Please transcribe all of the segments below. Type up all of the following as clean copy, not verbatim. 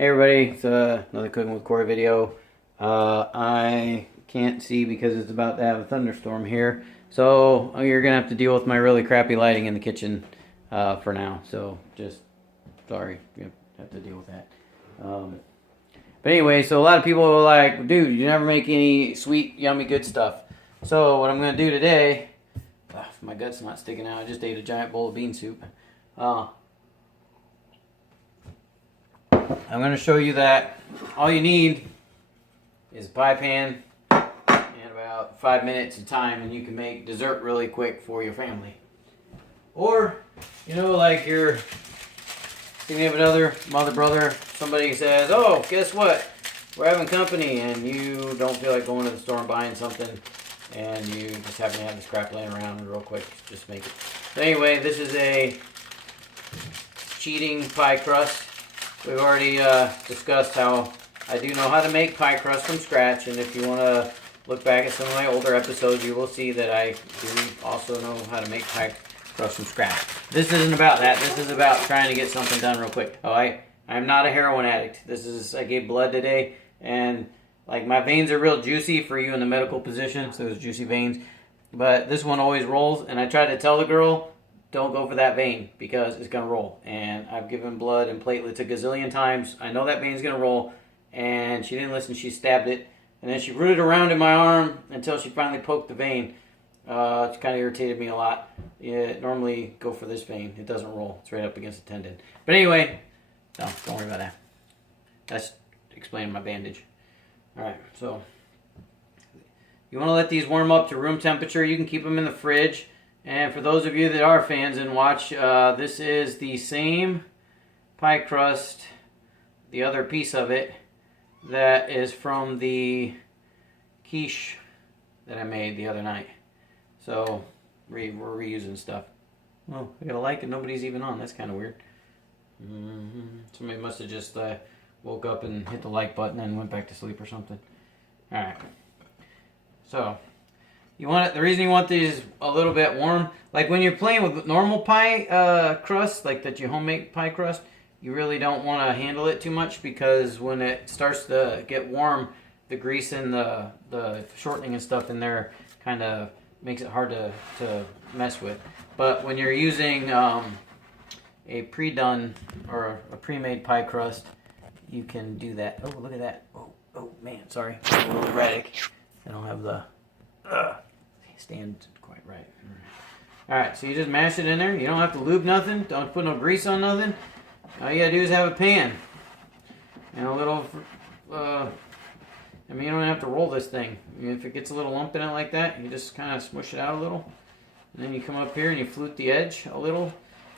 Hey everybody, it's another Cooking with Cory video. I can't see because it's about to have a thunderstorm here. So you're going to have to deal with my really crappy lighting in the kitchen for now. So just, sorry, you have to deal with that. But anyway, so a lot of people are like, dude, you never make any sweet, yummy, good stuff. So what I'm going to do today, my gut's not sticking out, I just ate a giant bowl of bean soup. I'm going to show you that all you need is a pie pan and about 5 minutes of time, and you can make dessert really quick for your family. Or, you know, like your significant other, mother, brother, somebody says, oh, guess what? We're having company, and you don't feel like going to the store and buying something, and you just happen to have this crap laying around real quick. Just make it. So anyway, this is a cheating pie crust. We've already discussed how I do know how to make pie crust from scratch, and if you want to look back at some of my older episodes, you will see that I do also know how to make pie crust from scratch. This isn't about that. This is about trying to get something done real quick. Oh, I'm not a heroin addict. I gave blood today, and like my veins are real juicy for you in the medical position, so those juicy veins. But this one always rolls, and I tried to tell the girl, don't go for that vein because it's going to roll. And I've given blood and platelets a gazillion times. I know that vein's going to roll. And she didn't listen. She stabbed it. And then she rooted around in my arm until she finally poked the vein. It kind of irritated me a lot. Normally go for this vein. It doesn't roll. It's right up against the tendon. But anyway, no, don't worry about that. That's explaining my bandage. Alright, so you want to let these warm up to room temperature. You can keep them in the fridge. And for those of you that are fans and watch, this is the same pie crust, the other piece of it, that is from the quiche that I made the other night. So we're reusing stuff. Oh, I got a like and nobody's even on. That's kind of weird. Somebody must have just woke up and hit the like button and went back to sleep or something. All right. So you want it, the reason you want these a little bit warm, like when you're playing with normal pie crust, like that you homemade pie crust, you really don't want to handle it too much because when it starts to get warm, the grease and the shortening and stuff in there kind of makes it hard to mess with. But when you're using a pre-done or a pre-made pie crust, you can do that. Oh, look at that. Oh man, sorry. I'm a little erratic. I don't have the stand quite right. Alright, so you just mash it in there. You don't have to lube nothing. Don't put no grease on nothing. All you gotta do is have a pan. And a little, I mean, you don't have to roll this thing. If it gets a little lump in it like that, you just kind of smush it out a little. And then you come up here and you flute the edge a little.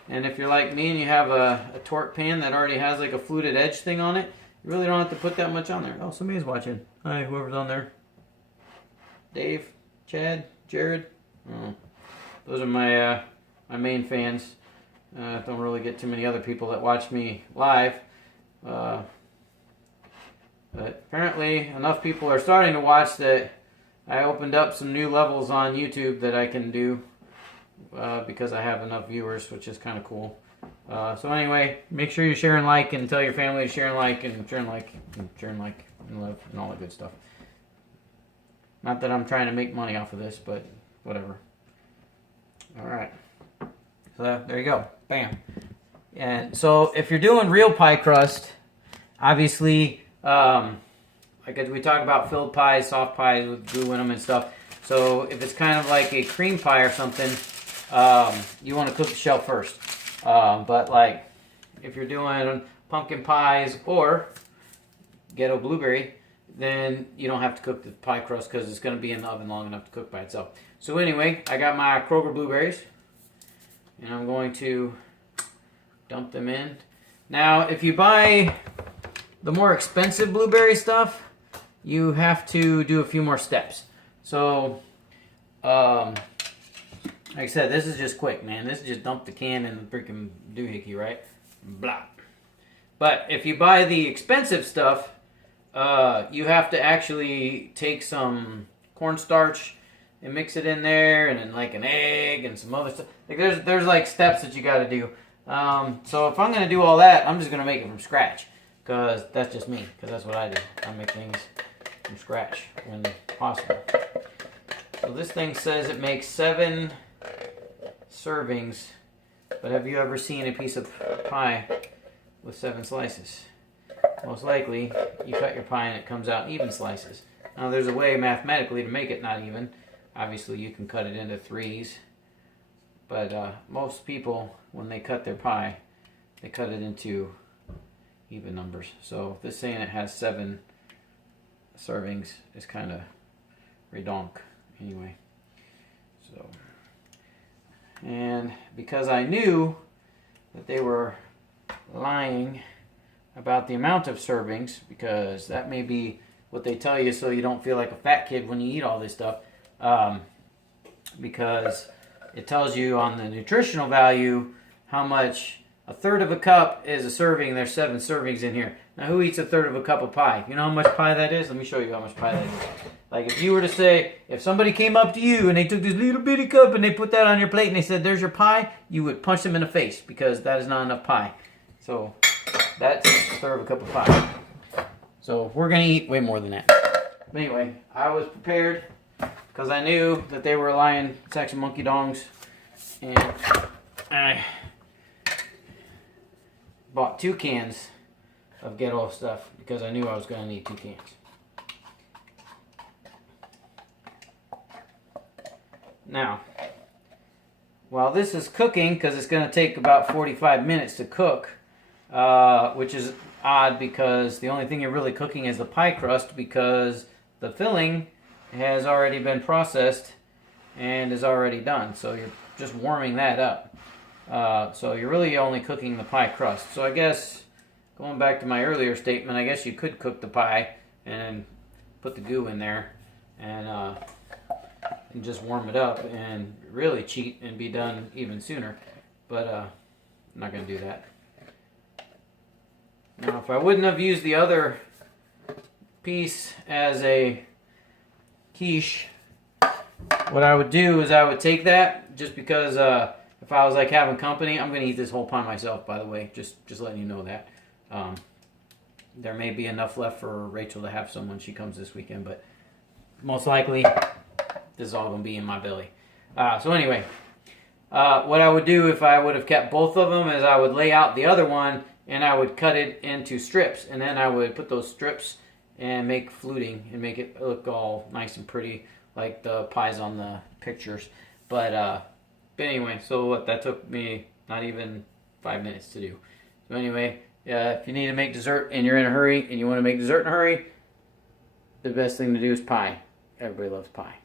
And if you're like me and you have a torque pan that already has like a fluted edge thing on it, you really don't have to put that much on there. Oh, somebody's watching. Hi, whoever's on there. Dave, Chad, Jared. Oh, those are my my main fans. Don't really get too many other people that watch me live. But apparently enough people are starting to watch that I opened up some new levels on YouTube that I can do because I have enough viewers, which is kind of cool. So anyway, make sure you share and like and tell your family to share and like and share and like and share and like and love and all that good stuff. Not that I'm trying to make money off of this, but whatever. Alright. So there you go. Bam. And so if you're doing real pie crust, obviously, like we talk about filled pies, soft pies with glue in them and stuff. So if it's kind of like a cream pie or something, you want to cook the shell first. But like if you're doing pumpkin pies or ghetto blueberry, then you don't have to cook the pie crust because it's going to be in the oven long enough to cook by itself. So anyway, I got my Kroger blueberries, and I'm going to dump them in. Now, if you buy the more expensive blueberry stuff, you have to do a few more steps. So, like I said, this is just quick, man. This is just dump the can in the freaking doohickey, right? Blah. But if you buy the expensive stuff, you have to actually take some cornstarch and mix it in there, and then like an egg and some other stuff. Like there's like steps that you got to do. So if I'm going to do all that, I'm just going to make it from scratch. because that's just me, because that's what I do. I make things from scratch when possible. So this thing says it makes 7 servings, but have you ever seen a piece of pie with 7 slices? Most likely, you cut your pie and it comes out in even slices. Now there's a way mathematically to make it not even. Obviously you can cut it into 3s, but most people, when they cut their pie, they cut it into even numbers. So this saying it has 7 servings is kind of redonk anyway. So, and because I knew that they were lying about the amount of servings, because that may be what they tell you so you don't feel like a fat kid when you eat all this stuff, because it tells you on the nutritional value how much a third of a cup is a serving. There's 7 servings in here. Now who eats a third of a cup of pie? You know how much pie that is? Let me show you how much pie that is. Like if you were to say, if somebody came up to you and they took this little bitty cup and they put that on your plate and they said, there's your pie, you would punch them in the face, because that is not enough pie. So that's a third of a cup of pie. So we're going to eat way more than that. But anyway, I was prepared because I knew that they were lying sacks of monkey dongs. And I bought 2 cans of ghetto stuff because I knew I was going to need 2 cans. Now, while this is cooking, because it's going to take about 45 minutes to cook, which is odd because the only thing you're really cooking is the pie crust, because the filling has already been processed and is already done. So you're just warming that up. So you're really only cooking the pie crust. So I guess, going back to my earlier statement, I guess you could cook the pie and put the goo in there and just warm it up and really cheat and be done even sooner. But I'm not going to do that. Now, if I wouldn't have used the other piece as a quiche, what I would do is I would take that, just because if I was like having company, I'm going to eat this whole pie myself, by the way, just letting you know that. There may be enough left for Rachel to have some when she comes this weekend, but most likely this is all going to be in my belly. So anyway, what I would do if I would have kept both of them is I would lay out the other one and I would cut it into strips, and then I would put those strips and make fluting and make it look all nice and pretty like the pies on the pictures. But anyway, so what, that took me not even 5 minutes to do. So anyway, if you need to make dessert and you're in a hurry and you want to make dessert in a hurry, the best thing to do is pie. Everybody loves pie.